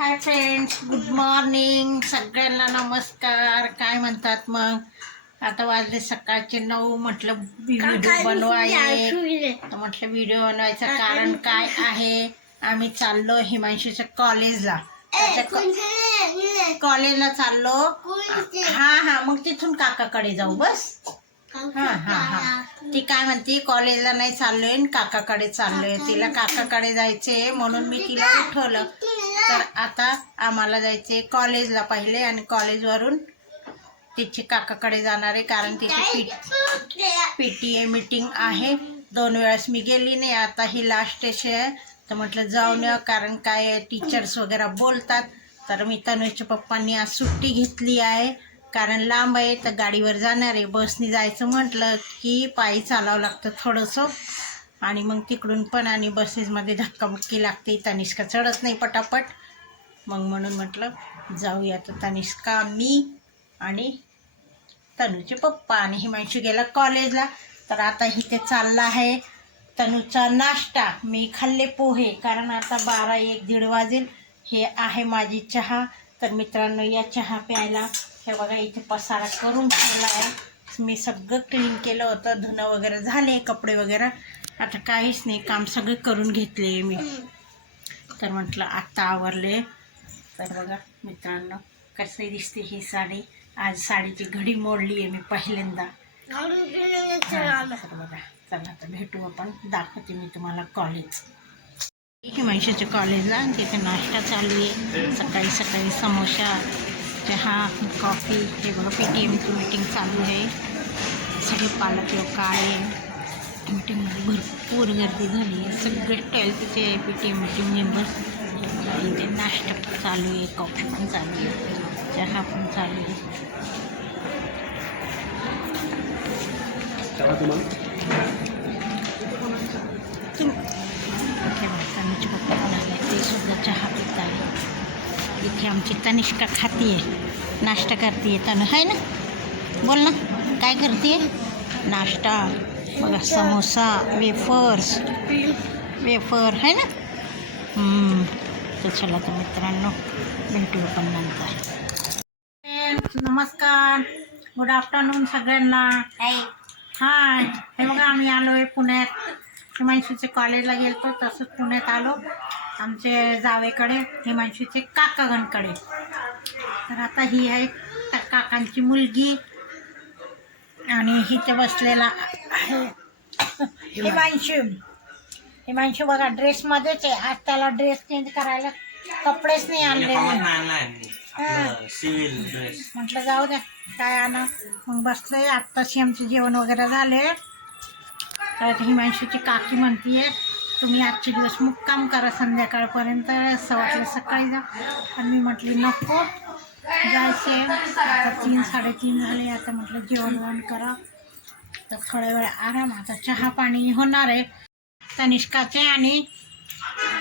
Hi friends good morning सगळ्यांना नमस्कार. काय म्हणतात मग? आता वाजले सकाळचे नऊ. म्हटलं व्हिडिओ बनवाये तर म्हटलं व्हिडिओ बनवायचं. कारण काय आहे? आम्ही चाललो हिमांशीच्या कॉलेजला. कॉलेजला चाललो. हा हा मग तिथून काकाकडे जाऊ बस. हा हा हा. ती काय म्हणते? कॉलेजला नाही चाललोय काकाकडे चाललोय. तिला काकाकडे जायचंय म्हणून मी तिला उठवलं. तर आता आम्हाला जायचंय कॉलेजला पहिले आणि कॉलेजवरून तिची काकाकडे जाणार आहे कारण तिची P P T A meeting आहे. दोन वेळेस मी गेली नाही आता ही लास्ट आहे. तर म्हटलं जाऊन या कारण काय टीचर्स वगैरे बोलतात. तर मी तनुजच्या पप्पांनी आज सुट्टी घेतली आहे. कारण लांब आहे तर गाडीवर जाणार आहे. बसनी जायचं म्हटलं की पायी चालावं लागतं थोडंसं. आणि मग तिकडून पण आणि बसेसमध्ये धक्काबुक्की लागते. तनिष्का चढत नाही पटापट. मग म्हणून म्हटलं जाऊया तर तनिष्का मी आणि तनूचे पप्पा. आणि हिमांशू गेला कॉलेजला. तर आता इथे चालला आहे तनूचा नाश्ता. मी खाल्ले पोहे कारण आता बारा एक दीड वाजेल. हे आहे माझी चहा. तर मित्रांनो या चहा प्यायला हे बघा इथे पसारा करून ठेवला आहे. मी सगळं क्लीन केलं होतं. धुणं वगैरे झाले कपडे वगैरे. आता काहीच नाही काम सगळे करून घेतले मी. तर म्हटलं आत्ता आवरले. तर बघा मित्रांनो कसे दिसते ही साडी. आज साडीची घडी मोडली आहे मी पहिल्यांदा. तर बघा चला आता भेटू आपण. दाखवते मी तुम्हाला कॉलेज हिमांशीच्या कॉलेजला आणि तिथे नाश्ता चालू आहे. सकाळी सकाळी समोसा चहा कॉफी हे बघा पी टी एमची मीटिंग चालू आहे. सगळे पालक लोक आहे. मीटिंगमध्ये भरपूर गर्दी झाली आहे. सगळे ट्वेल्थचे P T M meeting members इथे नाश्ता पण चालू आहे कॉफी पण चालू आहे. चहा पण चालू आहे. इथे आमची तनिष्का खाती आहे नाश्ता करते तनु. आहे ना? बोल ना. काय करते नाश्ता. बघा समोसा वेफर्स. वेफर. आहे ना? हम्म. तर चला तर मित्रांनो भेटू आपण नंतर. नमस्कार. गुड आफ्टरनून सगळ्यांना. हाय हे बघा आम्ही आलो आहे पुण्यात. हिमांशूचे कॉलेजला गेलतो तसंच पुण्यात आलो. आमचे जावेकडे हिमांशूचे काकागणकडे तर आता ही आहे काकांची मुलगी. आणि हिथे बसलेला आहे. हिमांशू. हिमांशू बघा ड्रेसमध्येच आहे. आज त्याला ड्रेस चेंज करायला कपडेच नाही आणले मी. सिव्हिल ड्रेस म्हटलं जाऊ द्या काय आणा. मग बसले आत्ताशी आमचे जेवण वगैरे झाले तर हिमांशूची काकी म्हणतीये तुम्ही आजचे दिवस मुक्काम करा संध्याकाळपर्यंत. असं वाटलं सकाळी जा. पण मी म्हटली नको जायचे आता तीन साडेतीन झाले आता म्हटलं जेवण वण करा. तर थोड्या वेळ आराम आता चहा पाणी होणार आहे. तनिष्काचे आणि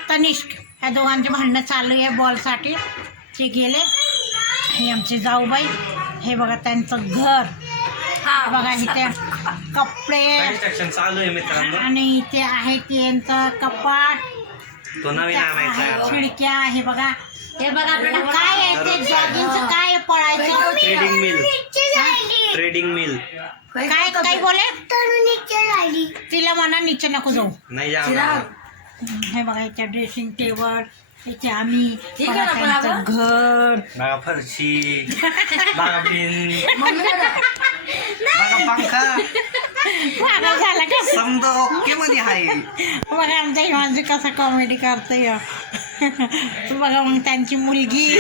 तनिष्क ह्या दोघांचे भांडणं चालू आहे बॉलसाठी. ते गेले. हे आमचे जाऊबाई. हे बघा त्यांचं घर. बघा इथे. कपडे. कन्स्ट्रक्शन चालू आहे मित्रांनो? आणि इथे आहे त्यांचं कपाट. तो नवीन आणायचा आहे आहे खिडक्या हे बघा. हे बघा काय आहे ते जॉगिंगचं काय आहे पळायचं? ट्रेडिंग मिल ट्रेडिंग मिल काय काय बोले? तिला म्हणा नीचे नको जाऊ. नाही हे बघा इथे ड्रेसिंग टेबल इथे आम्ही घर. बघा फरशी बघा बिन. बघा पंखा. बघा झाला का? समजा ओके मध्ये आहे. बघा आमचा हिमांशू कसा कॉमेडी करतोय. बघा मग त्यांची मुलगी.